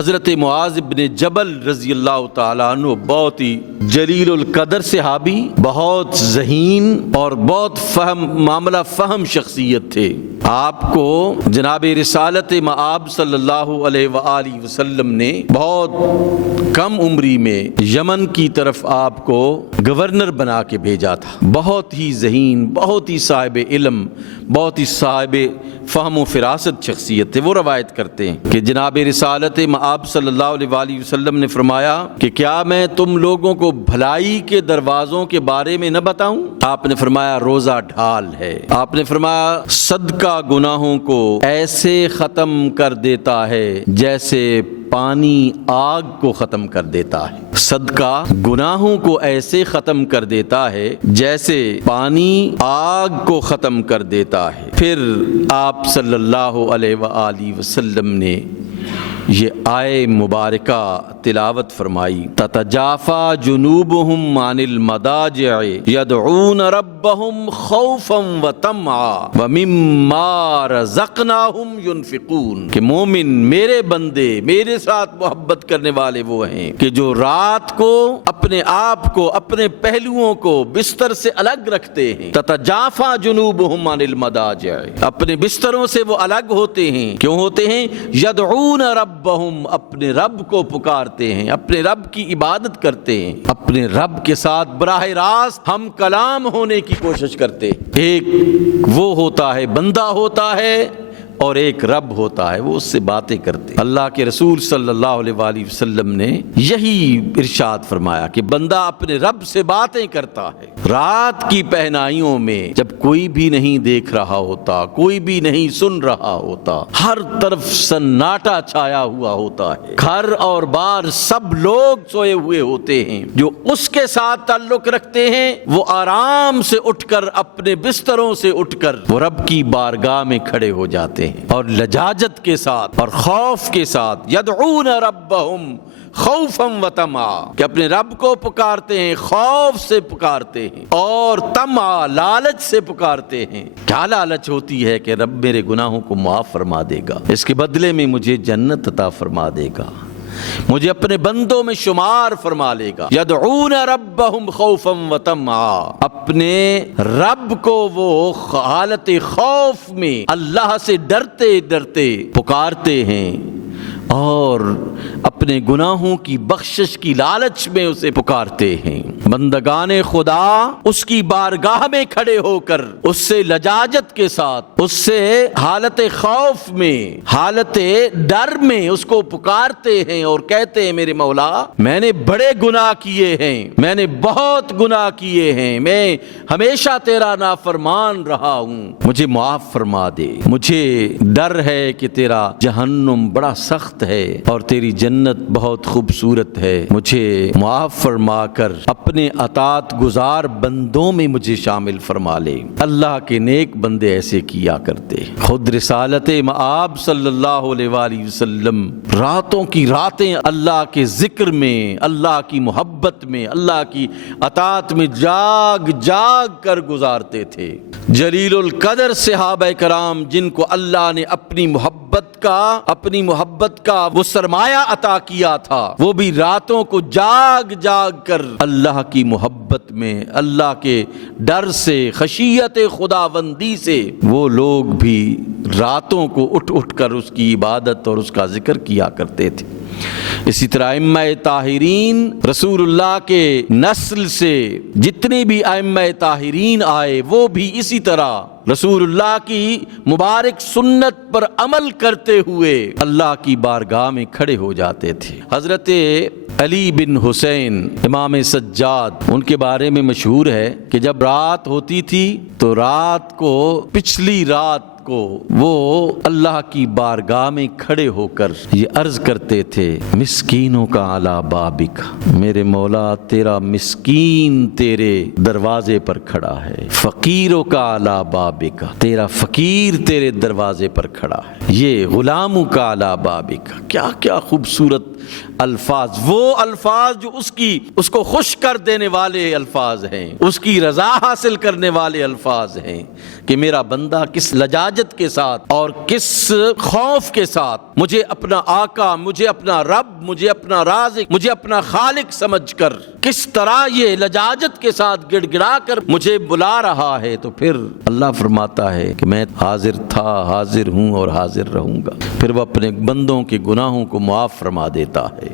حضرت معاذ بن جبل رضی اللہ تعالیٰ عنہ بہت ہی جلیل القدر صحابی، بہت ذہین اور بہت معاملہ فہم شخصیت تھے۔ آپ کو جناب رسالت مآب صلی اللہ علیہ وآلہ وسلم نے بہت کم عمری میں یمن کی طرف آپ کو گورنر بنا کے بھیجا تھا۔ بہت ہی ذہین، بہت ہی صاحب علم، بہت ہی صاحب فہم و فراست شخصیت تھے۔ وہ روایت کرتے ہیں کہ جناب رسالت مآب صلی اللہ علیہ وآلہ وسلم نے فرمایا کہ کیا میں تم لوگوں کو بھلائی کے دروازوں کے بارے میں نہ بتاؤں؟ آپ نے فرمایا روزہ ڈھال ہے۔ آپ نے فرمایا صدقہ گناہوں کو ایسے ختم کر دیتا ہے جیسے پانی آگ کو ختم کر دیتا ہے۔ صدقہ گناہوں کو ایسے ختم کر دیتا ہے جیسے پانی آگ کو ختم کر دیتا ہے۔ پھر آپ صلی اللہ علیہ وآلہ وسلم نے یہ آیے مبارکہ تلاوت فرمائی، تتجافا جنوبہم عن المضاجع یدعون ربہم خوفا وطمعا ومما رزقناہم ینفقون، کہ مومن میرے بندے میرے ساتھ محبت کرنے والے وہ ہیں کہ جو رات کو اپنے آپ کو، اپنے پہلوؤں کو بستر سے الگ رکھتے ہیں۔ تتجافا جنوبہم عن المضاجع، اپنے بستروں سے وہ الگ ہوتے ہیں۔ کیوں ہوتے ہیں؟ یدعون ربہم، اپنے رب کو پکارتے ہیں، اپنے رب کی عبادت کرتے ہیں، اپنے رب کے ساتھ براہ راست ہم کلام ہونے کی کوشش کرتے ہیں۔ ایک وہ ہوتا ہے، بندہ ہوتا ہے، اور ایک رب ہوتا ہے، وہ اس سے باتیں کرتے ہیں۔ اللہ کے رسول صلی اللہ علیہ وآلہ وسلم نے یہی ارشاد فرمایا کہ بندہ اپنے رب سے باتیں کرتا ہے رات کی پہنائیوں میں، جب کوئی بھی نہیں دیکھ رہا ہوتا، کوئی بھی نہیں سن رہا ہوتا، ہر طرف سناٹا چھایا ہوا ہوتا ہے، گھر اور بار سب لوگ سوئے ہوئے ہوتے ہیں۔ جو اس کے ساتھ تعلق رکھتے ہیں وہ آرام سے اٹھ کر، اپنے بستروں سے اٹھ کر وہ رب کی بارگاہ میں کھڑے ہو جاتے ہیں، اور لجاجت کے ساتھ اور خوف کے ساتھ، یدعون ربہم خوفا وطمعا، کہ اپنے رب کو پکارتے ہیں، خوف سے پکارتے ہیں، اور طمع، لالچ سے پکارتے ہیں۔ کیا لالچ ہوتی ہے؟ کہ رب میرے گناہوں کو معاف فرما دے گا، اس کے بدلے میں مجھے جنت عطا فرما دے گا، مجھے اپنے بندوں میں شمار فرما لے گا۔ یدعون ربہم خوفا وطمعا، اپنے رب کو وہ حالت خوف میں اللہ سے ڈرتے ڈرتے پکارتے ہیں، اور اپنے گناہوں کی بخشش کی لالچ میں اسے پکارتے ہیں۔ بندگان خدا اس کی بارگاہ میں کھڑے ہو کر اس سے لجاجت کے ساتھ، اس سے حالت خوف میں، حالت ڈر میں اس کو پکارتے ہیں اور کہتے ہیں میرے مولا میں نے بڑے گناہ کیے ہیں، میں نے بہت گناہ کیے ہیں، میں ہمیشہ تیرا نافرمان رہا ہوں، مجھے معاف فرما دے، مجھے ڈر ہے کہ تیرا جہنم بڑا سخت ہے اور تیری جنت بہت خوبصورت ہے، مجھے معاف فرما کر اپنے اطاعت گزار بندوں میں مجھے شامل فرما لے۔ اللہ کے نیک بندے ایسے کیا کرتے۔ خود رسالت مآب صلی اللہ علیہ وآلہ وسلم راتوں کی راتیں اللہ کے ذکر میں، اللہ کی محبت میں، اللہ کی اطاعت میں جاگ جاگ کر گزارتے تھے۔ جلیل القدر صحابہ کرام جن کو اللہ نے اپنی محبت کا وہ سرمایہ عطا کیا تھا، وہ بھی راتوں کو جاگ جاگ کر اللہ کی محبت میں، اللہ کے ڈر سے، خشیت خداوندی سے، وہ لوگ بھی راتوں کو اٹھ اٹھ کر اس کی عبادت اور اس کا ذکر کیا کرتے تھے۔ اسی طرح ائمہ طاہرین، رسول اللہ کے نسل سے جتنے بھی ائمہ طاہرین آئے وہ بھی اسی طرح رسول اللہ کی مبارک سنت پر عمل کرتے ہوئے اللہ کی بارگاہ میں کھڑے ہو جاتے تھے۔ حضرت علی بن حسین امام سجاد، ان کے بارے میں مشہور ہے کہ جب رات ہوتی تھی تو رات کو، پچھلی رات کو وہ اللہ کی بارگاہ میں کھڑے ہو کر یہ عرض کرتے تھے، مسکینوں کا علی بابک، میرے مولا تیرا مسکین تیرے دروازے پر کھڑا ہے، فقیروں کا علی بابک، تیرا فقیر تیرے دروازے پر کھڑا ہے۔ یہ غلاموں کا علی بابک، کیا کیا خوبصورت الفاظ، وہ الفاظ جو اس کو خوش کر دینے والے الفاظ ہیں، اس کی رضا حاصل کرنے والے الفاظ ہیں کہ میرا بندہ کس لجاجت کے ساتھ اور کس خوف کے ساتھ مجھے اپنا آقا، مجھے اپنا رب، مجھے اپنا رازق، مجھے اپنا خالق سمجھ کر کس طرح یہ لجاجت کے ساتھ گڑ گڑا کر مجھے بلا رہا ہے، تو پھر اللہ فرماتا ہے کہ میں حاضر تھا، حاضر ہوں اور حاضر رہوں گا۔ پھر وہ اپنے بندوں کے گناہوں کو معاف فرما دیتا ہے۔